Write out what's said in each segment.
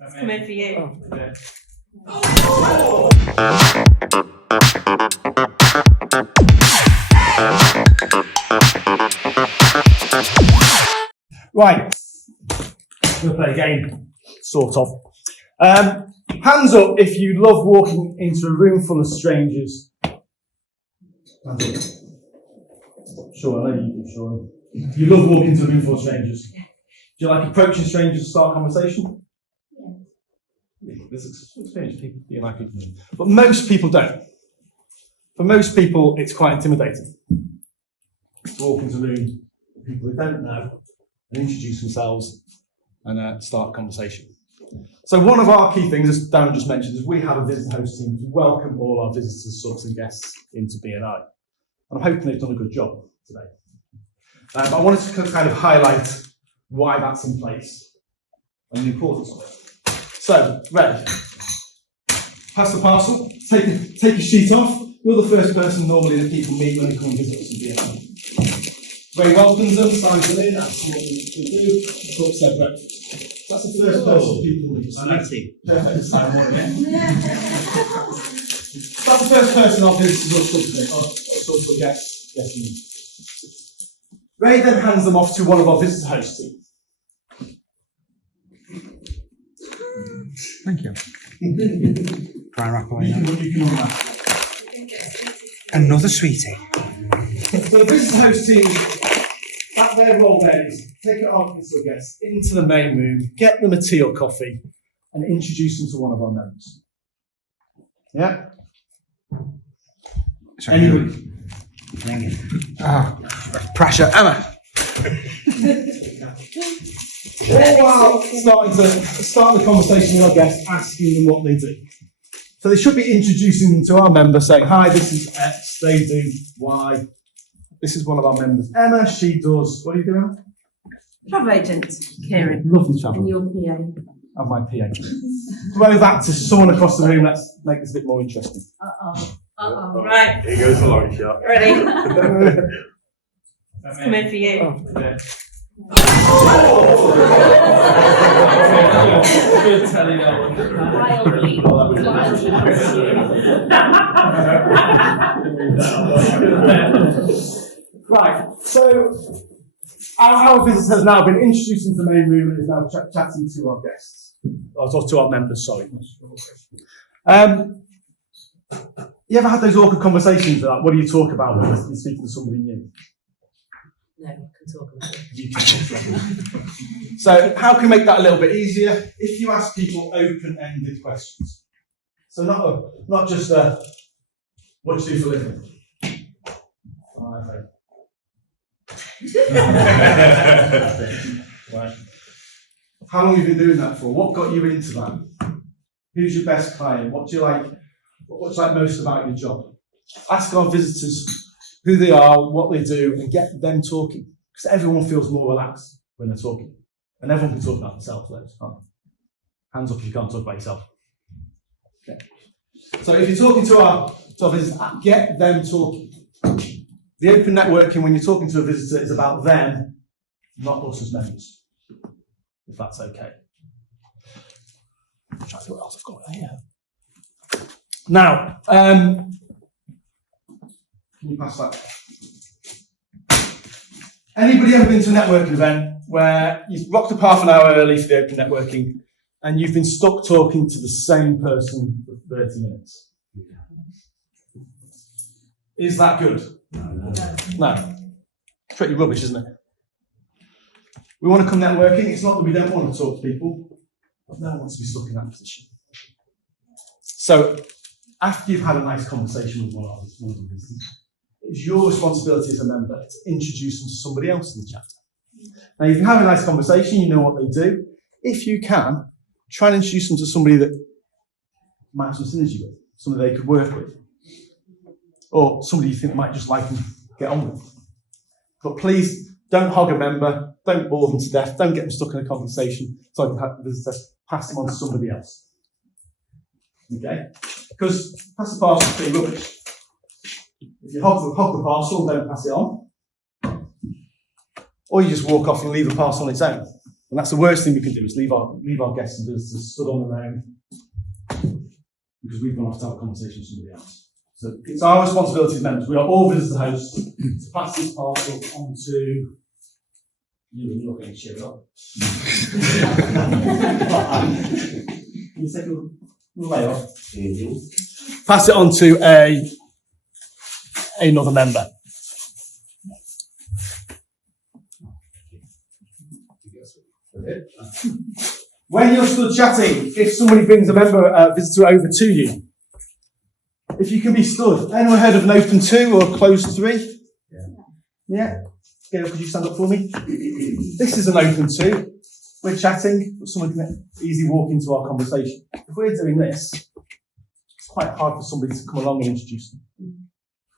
It's coming for you. Right, we'll play a game, sort of. Hands up if you love walking into a room full of strangers. Hands up. Sure, I know you do, sure. You love walking into a room full of strangers. Do you like approaching strangers to start a conversation? Yeah. There's strange people, you like people. But most people don't. For most people, it's quite intimidating to walk into a room with people they don't know and introduce themselves and start a conversation. So one of our key things, as Darren just mentioned, is we have a visitor host team to welcome all our visitors, subs and guests into BNI. And I'm hoping they've done a good job today. But I wanted to kind of highlight why that's in place and the importance of it. So, ready? Pass the parcel, take your sheet off. You're the first person normally that people meet when they come and visit us in BNI. Ray welcomes them, signs them in, that's what we do, puts their breakfast. That's the first person people meet. I like to. Perfect, sign one again. That's the first person our visitors or subsequent guests meet. Ray then hands them off to one of our visitor host team. Thank you. Try and wrap away now. You can unwrap. Another sweetie. So the visitor host team, that their role there is take our visitor guests into the main room, get them a tea or coffee, and introduce them to one of our members. Yeah? Sorry, Anybody? Pressure, Emma. All while starting to start the conversation with our guests, asking them what they do. So they should be introducing them to our member, saying, hi, this is X, they do Y. This is one of our members, Emma, she does, what are you doing? Travel agent, Kieran. Lovely travel. And your PA. And my PA. Throw that to someone across the room, let's make this a bit more interesting. Right. Here goes the long shot. Ready? It's coming for you. Good telling Right, so our visitor has now been introduced into the main room and is now chatting to our guests, or to our members, sorry. You ever had those awkward conversations about what do you talk about when you're speaking to somebody new? No, I can talk about it. You can talk about it. So how can we make that a little bit easier? If you ask people open-ended questions. So not just what do you do for a living? Right. How long have you been doing that for? What got you into that? Who's your best client? What do you like? What do you like most about your job? Ask our visitors who they are, what they do, and get them talking. Because everyone feels more relaxed when they're talking. And everyone can talk about themselves, can't they? Hands up if you can't talk about yourself. Okay. So if you're talking to our visitors, get them talking. The open networking when you're talking to a visitor is about them, not us as members. If that's okay. I'm trying to see what else I've got here. Now, can you pass that? Anybody ever been to a networking event where you've rocked up half an hour early for the open networking and you've been stuck talking to the same person for 30 minutes? Is that good? No. Pretty rubbish, isn't it? We want to come networking. It's not that we don't want to talk to people, but no one wants to be stuck in that position. So, after you've had a nice conversation with one of the visitors, it's your responsibility as a member to introduce them to somebody else in the chapter. Now, if you have a nice conversation, you know what they do. If you can, try and introduce them to somebody that might have some synergy with, somebody they could work with, or somebody you think might just like and get on with. But please, don't hog a member, don't bore them to death, don't get them stuck in a conversation so you can have the visitor pass them on to somebody else. Okay? Because pass the parcel is pretty rubbish. If you hog the parcel, don't pass it on. Or you just walk off and leave the parcel on its own. And that's the worst thing we can do, is leave our guests and visitors stood on their own because we've gone off to have a conversation with somebody else. So it's our responsibility as members. We are all visitor hosts to pass this parcel on to you, and you're getting cheered up. Can you take a lay off? Pass it on to another member. When you're stood chatting, if somebody brings a visitor over to you, if you can be stood. Anyone heard of an open 2 or a closed 3? Yeah? Gail, could you stand up for me? This is an open 2. We're chatting, but someone can easily walk into our conversation. If we're doing this, it's quite hard for somebody to come along and introduce them.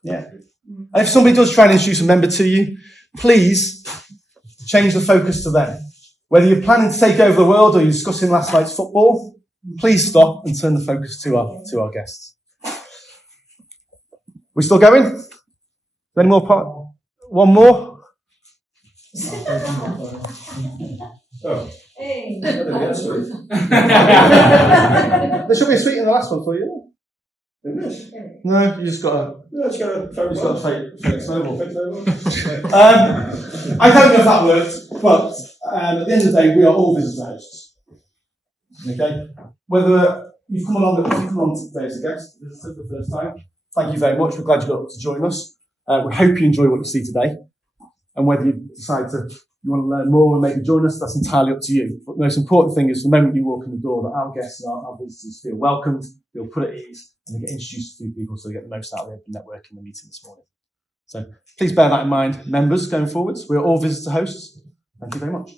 Yeah? And if somebody does try and introduce a member to you, please change the focus to them. Whether you're planning to take over the world or you're discussing last night's football, please stop and turn the focus to our guests. We still going? Any more part? One more? Oh. Hey. There should be a sweet in the last one for you. No, you just got a fake snowball. I don't know if that worked, but at the end of the day, we are all visitor hosts. Okay? Whether you've come along today as a guest, visitor for the first time, thank you very much. We're glad you got to join us. We hope you enjoy what you see today. And whether you decide you want to learn more and maybe join us, that's entirely up to you. But the most important thing is the moment you walk in the door that our guests and our visitors feel welcomed, feel put at ease, and they get introduced to a few people so they get the most out of the network in the meeting this morning. So please bear that in mind, members, going forwards. We are all visitor hosts. Thank you very much.